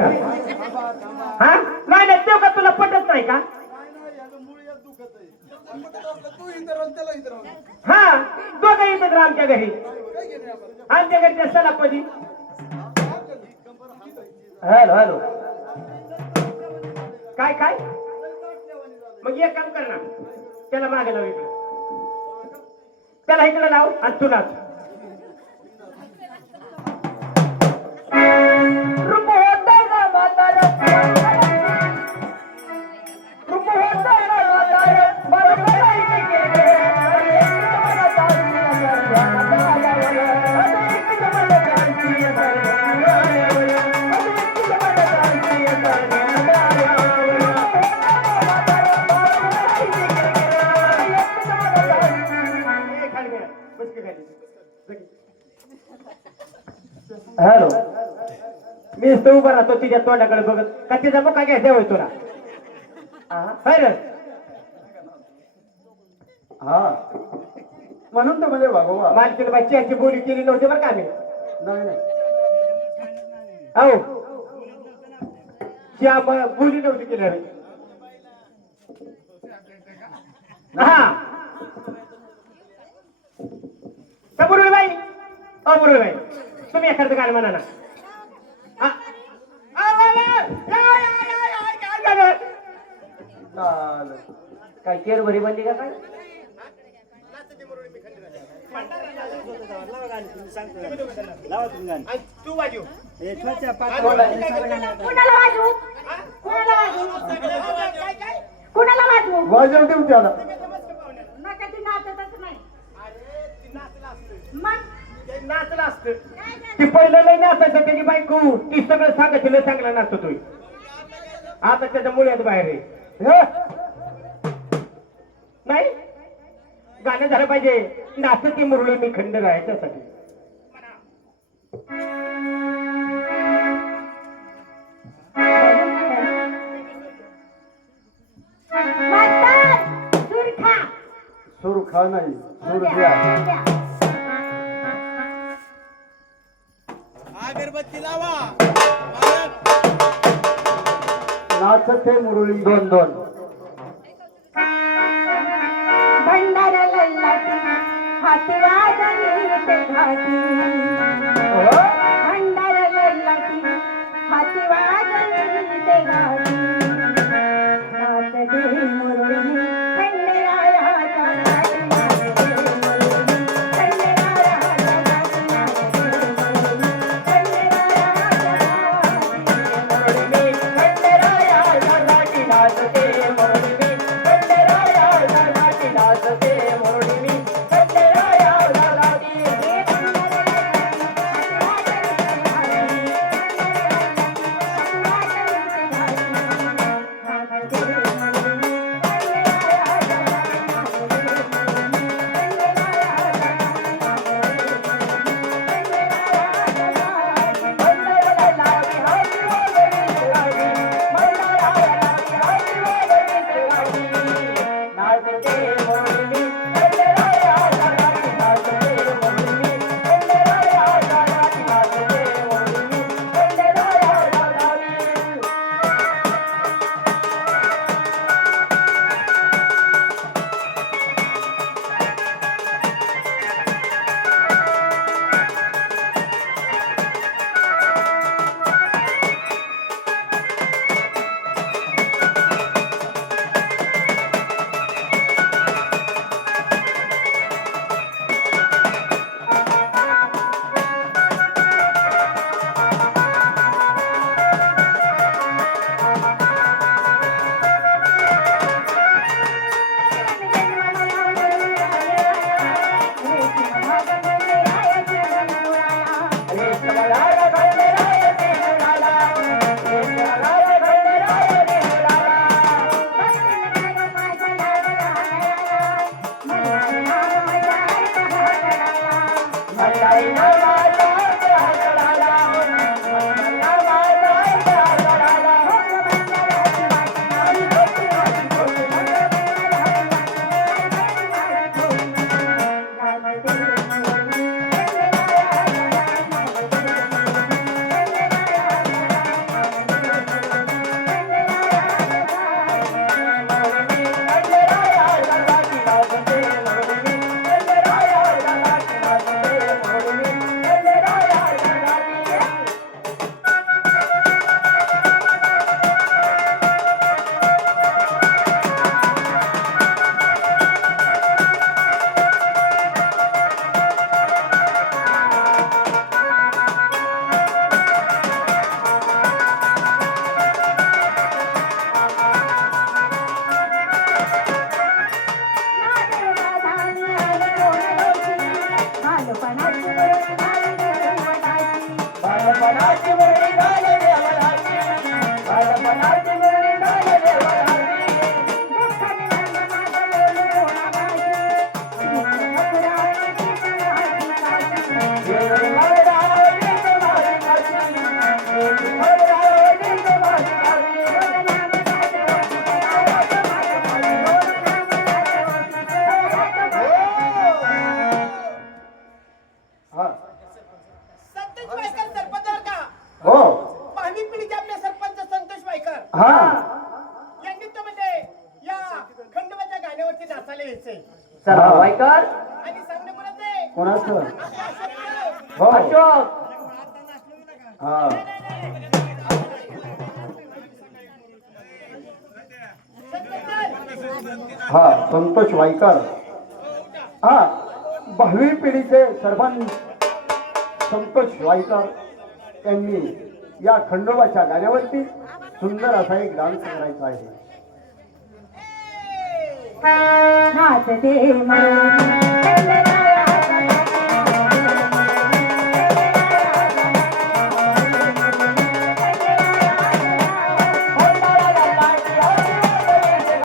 हा? नाही नाही देव का तुला पटत नाही का? हा दोघं येतात आमच्या घरी. आमच्या घरी त्या सलापदी हॅलो हॅलो. काय काय? मग एक काम कर ना. त्याला मागे लाव इकडे. त्याला इकडे लाव आणि तू नाच. हॅलो. मी इथं उभा राहतो तिच्या तोंडाकडे बघत. का तिचा मुका घ्यायचा होय तुला. हा? हा. म्हणून तर म्हणजे भागवा मालकीन बाई चहाची बोली केली नव्हती बरं का आम्ही. नाही नाही. हो चहा ब- बोली नव्हती केली हा. का भाई बाई? अ बुरुळ बाई तुम्ही एखादं गाणं म्हणा ना. हा. आ, वा, वा. या, या, काय? वाजव कुणाला वाजवू कुणाला वाजवू कुणाला वाजवू वाजव देऊ त्याला नका ती नाचतच नाही मग असतं ती पहिलं लई नाचायचं त्याची बायको ती सगळं सांगायची लय चांगला नाचतोय आता त्याच्या मुळ्यात बाहेर आहे नाही गाणं झालं पाहिजे. नाचती मुरळी मी खंड राहायच्यासाठी सूर खा. नाही सूर द्या. अगरबत्ती लावा. नाचते मुरळी दोन दोन. वाजली ते घाटी Bye. हो. हा. संतोष वाईकर. हा भावी पिढीचे सर्वांनी संतोष वाईकर यांनी या खंडोबाच्या गाण्यावरती सुंदर असा एक डान्स करायचा आहे. नाचते